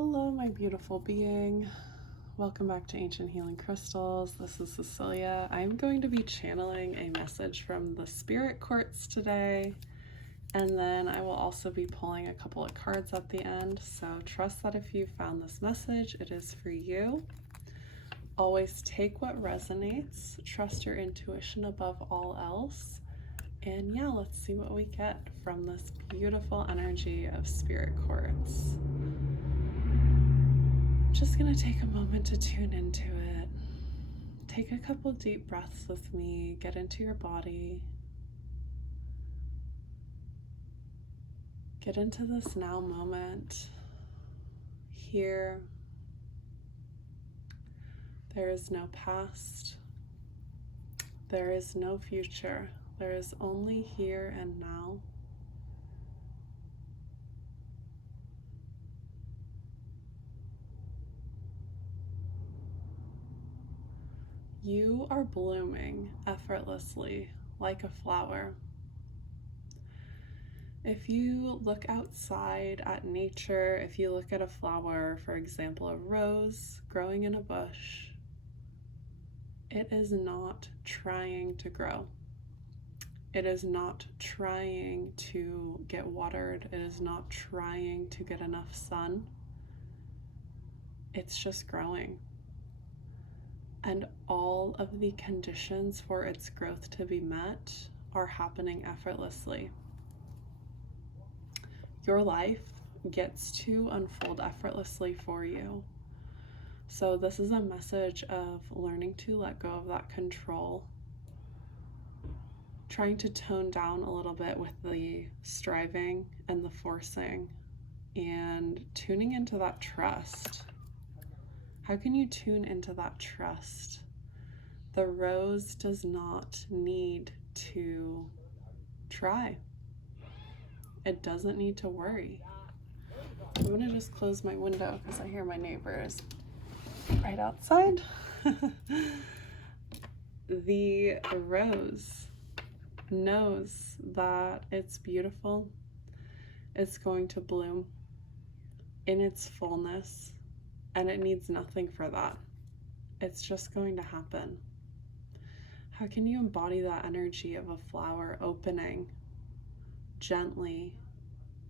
Hello, my beautiful being. Welcome back to Ancient Healing Crystals. This is Cecilia. I'm going to be channeling a message from the Spirit Quartz today, and then I will also be pulling a couple of cards at the end. So trust that if you found this message, it is for you. Always take what resonates. Trust your intuition above all else. And yeah, let's see what we get from this beautiful energy of Spirit Quartz. Just gonna take a moment to tune into it. Take a couple deep breaths with me, get into your body. Get into this now moment. Here, there is no past. There is no future. There is only here and now. You are blooming effortlessly like a flower. If you look outside at nature, if you look at a flower, for example, a rose growing in a bush, it is not trying to grow. It is not trying to get watered. It is not trying to get enough sun. It's just growing. And all of the conditions for its growth to be met are happening effortlessly. Your life gets to unfold effortlessly for you. So this is a message of learning to let go of that control, trying to tone down a little bit with the striving and the forcing, and tuning into that trust. How can you tune into that trust? The rose does not need to try. It doesn't need to worry. I'm gonna just close my window because I hear my neighbors right outside. The rose knows that it's beautiful. It's going to bloom in its fullness. And it needs nothing for that. It's just going to happen. How can you embody that energy of a flower opening gently,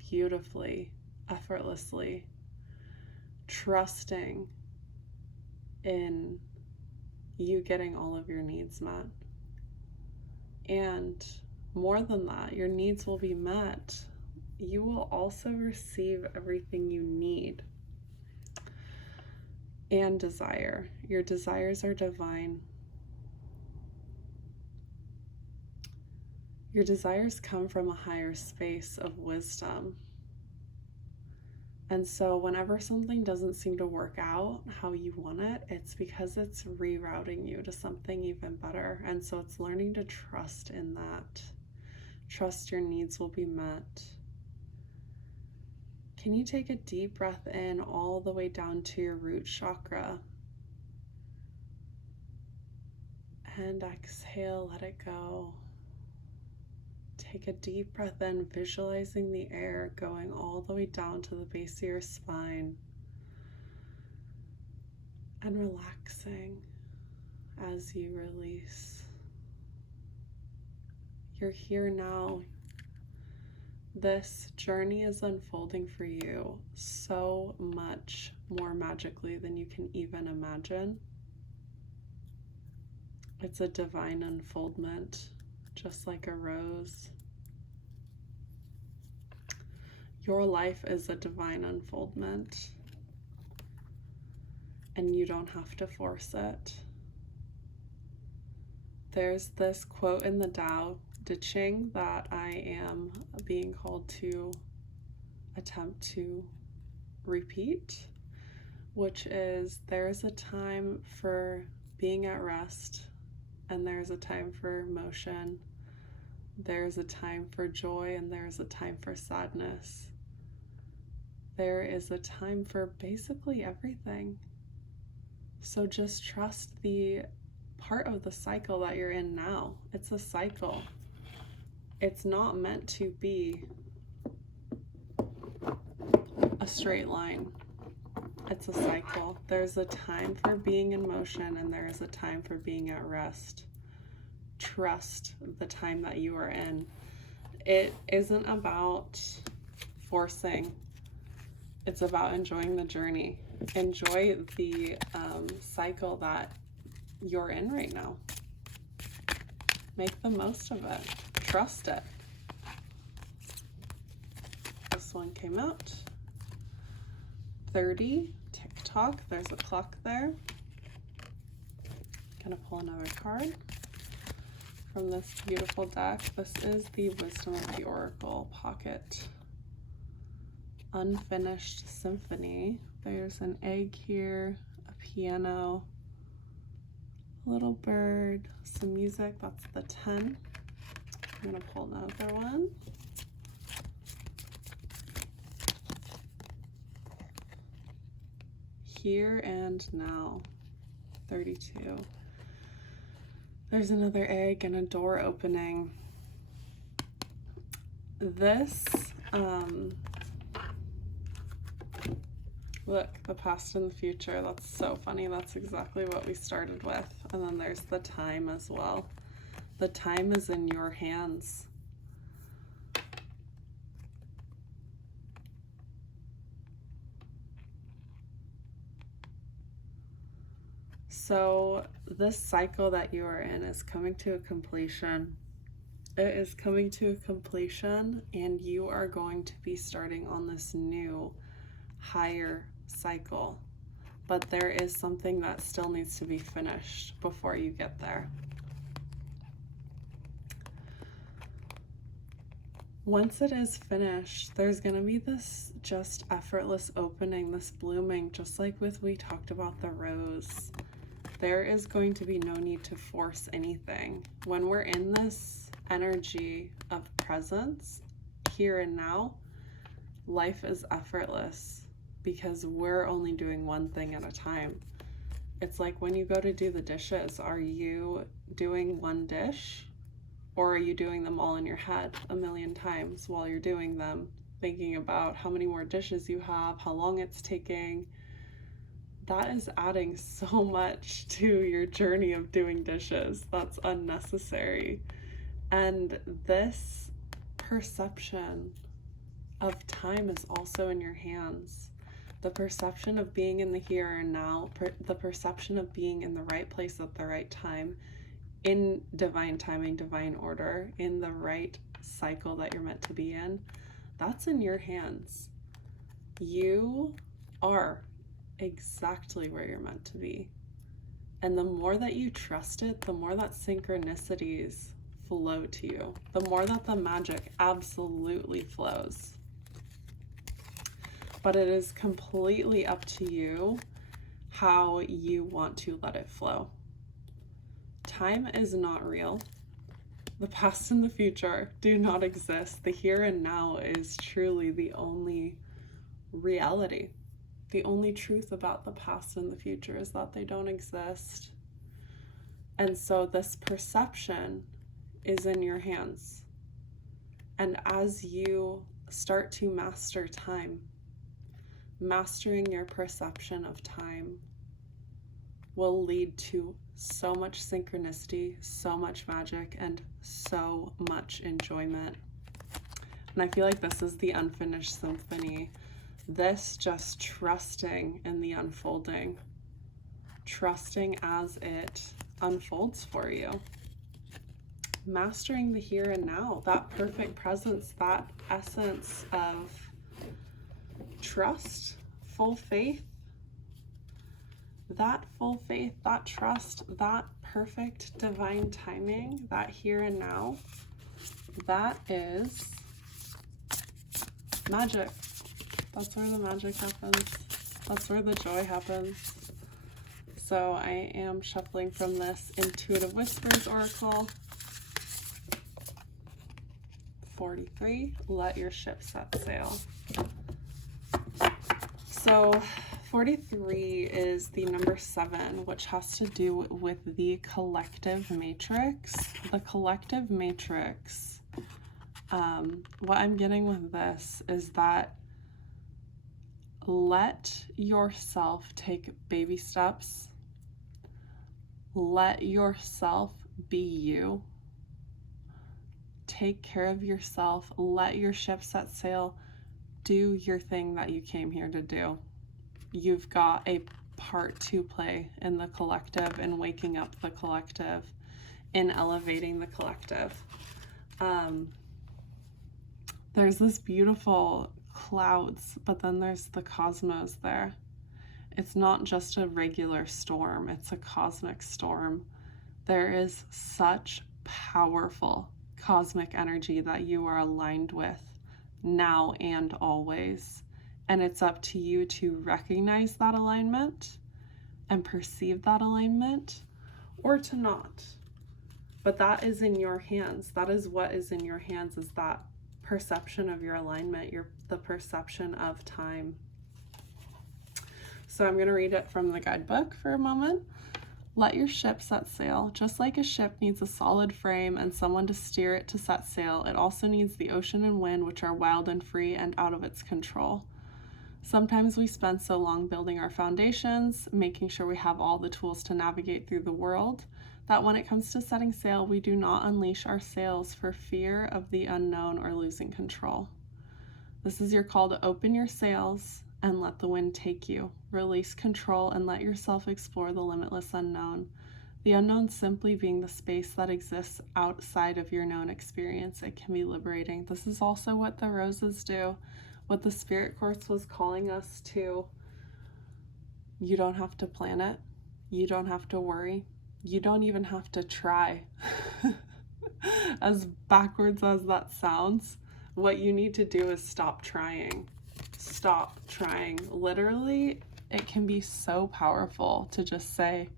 beautifully, effortlessly, trusting in you getting all of your needs met? And more than that, your needs will be met. You will also receive everything you need and desire. Your desires are divine. Your desires come from a higher space of wisdom. And so whenever something doesn't seem to work out how you want it, it's because it's rerouting you to something even better. And so it's learning to trust in that. Trust your needs will be met. Can you take a deep breath in all the way down to your root chakra? And exhale, let it go. Take a deep breath in, visualizing the air going all the way down to the base of your spine. And relaxing as you release. You're here now. This journey is unfolding for you so much more magically than you can even imagine. It's a divine unfoldment, just like a rose. Your life is a divine unfoldment, and you don't have to force it. There's this quote in the Tao Te Ching that I am being called to attempt to repeat, which is, there's a time for being at rest, and there's a time for motion. There's a time for joy, and there's a time for sadness. There is a time for basically everything. So just trust the part of the cycle that you're in now. It's a cycle. It's not meant to be a straight line. It's a cycle. There's a time for being in motion and there is a time for being at rest. Trust the time that you are in. It isn't about forcing. It's about enjoying the journey. Enjoy the cycle that you're in right now. Make the most of it. Trust it. This one came out. 30, tick-tock, there's a clock there. Gonna pull another card from this beautiful deck. This is the Wisdom of the Oracle Pocket Unfinished Symphony. There's an egg here, a piano, a little bird, some music. That's the 10. I'm gonna pull another one. Here and Now, 32. There's another egg and a door opening. This, look, the past and the future. That's so funny. That's exactly what we started with. And then there's the time as well. The time is in your hands. So this cycle that you are in is coming to a completion. It is coming to a completion, and you are going to be starting on this new, higher cycle. But there is something that still needs to be finished before you get there. Once it is finished, there's going to be this just effortless opening, this blooming, just like we talked about the rose. There is going to be no need to force anything. When we're in this energy of presence, here and now, life is effortless because we're only doing one thing at a time. It's like when you go to do the dishes, are you doing one dish? Or are you doing them all in your head a million times while you're doing them, thinking about how many more dishes you have, how long it's taking? That is adding so much to your journey of doing dishes. That's unnecessary. And this perception of time is also in your hands. The perception of being in the here and now, the perception of being in the right place at the right time, in divine timing, divine order, in the right cycle that you're meant to be in, that's in your hands. You are exactly where you're meant to be. And the more that you trust it, the more that synchronicities flow to you, the more that the magic absolutely flows. But it is completely up to you how you want to let it flow. Time is not real. The past and the future do not exist. The here and now is truly the only reality. The only truth about the past and the future is that they don't exist. And so this perception is in your hands. And as you start to master time, mastering your perception of time will lead to so much synchronicity, so much magic, and so much enjoyment. And I feel like this is the unfinished symphony. This just trusting in the unfolding, trusting as it unfolds for you. Mastering the here and now, that perfect presence, that essence of trust, full faith, that trust, that perfect divine timing, that here and now, that is magic. That's where the magic happens. That's where the joy happens. So I am shuffling from this Intuitive Whispers Oracle. 43, let your ship set sail. So 43 is the number 7, which has to do with the collective matrix. The collective matrix, what I'm getting with this is that let yourself take baby steps. Let yourself be you. Take care of yourself. Let your ship set sail. Do your thing that you came here to do. You've got a part to play in the collective, in waking up the collective, in elevating the collective. There's this beautiful clouds, but then there's the cosmos there. It's not just a regular storm, it's a cosmic storm. There is such powerful cosmic energy that you are aligned with now and always. And it's up to you to recognize that alignment and perceive that alignment, or to not. But that is in your hands. That is what is in your hands, is that perception of your alignment, the perception of time. So I'm going to read it from the guidebook for a moment. Let your ship set sail. Just like a ship needs a solid frame and someone to steer it to set sail, it also needs the ocean and wind, which are wild and free and out of its control. Sometimes we spend so long building our foundations, making sure we have all the tools to navigate through the world, that when it comes to setting sail, we do not unleash our sails for fear of the unknown or losing control. This is your call to open your sails and let the wind take you. Release control and let yourself explore the limitless unknown. The unknown simply being the space that exists outside of your known experience. It can be liberating. This is also what the roses do, what the spirit quartz was calling us to. You don't have to plan it. You don't have to worry. You don't even have to try. As backwards as that sounds, what you need to do is stop trying. Stop trying. Literally, it can be so powerful to just say,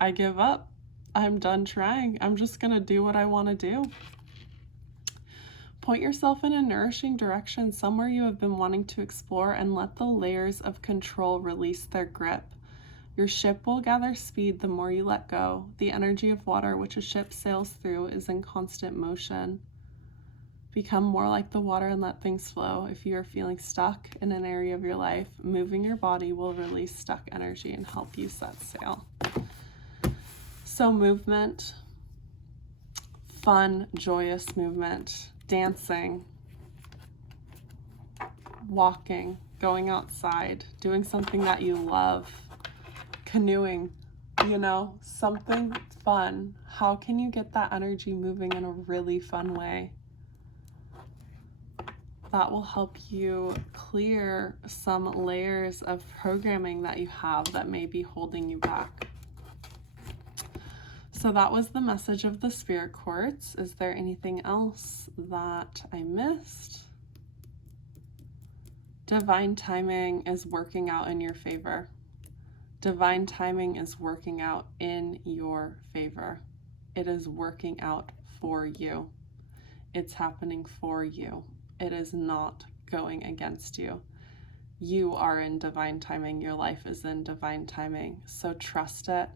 I give up. I'm done trying. I'm just going to do what I want to do. Point yourself in a nourishing direction, somewhere you have been wanting to explore, and let the layers of control release their grip. Your ship will gather speed the more you let go. The energy of water which a ship sails through is in constant motion. Become more like the water and let things flow. If you are feeling stuck in an area of your life, moving your body will release stuck energy and help you set sail. So movement, fun, joyous movement, dancing, walking, going outside, doing something that you love, canoeing, something fun. How can you get that energy moving in a really fun way? That will help you clear some layers of programming that you have that may be holding you back. So that was the message of the spirit quartz. Is there anything else that I missed? Divine timing is working out in your favor. Divine timing is working out in your favor. It is working out for you. It's happening for you. It is not going against you. You are in divine timing. Your life is in divine timing. So trust it,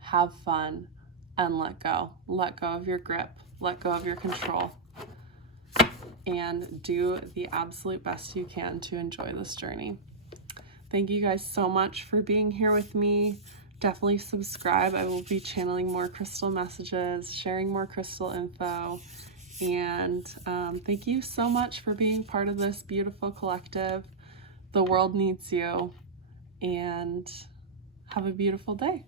have fun, and let go. Let go of your grip. Let go of your control. And do the absolute best you can to enjoy this journey. Thank you guys so much for being here with me. Definitely subscribe. I will be channeling more crystal messages, sharing more crystal info. And thank you so much for being part of this beautiful collective. The world needs you. And have a beautiful day.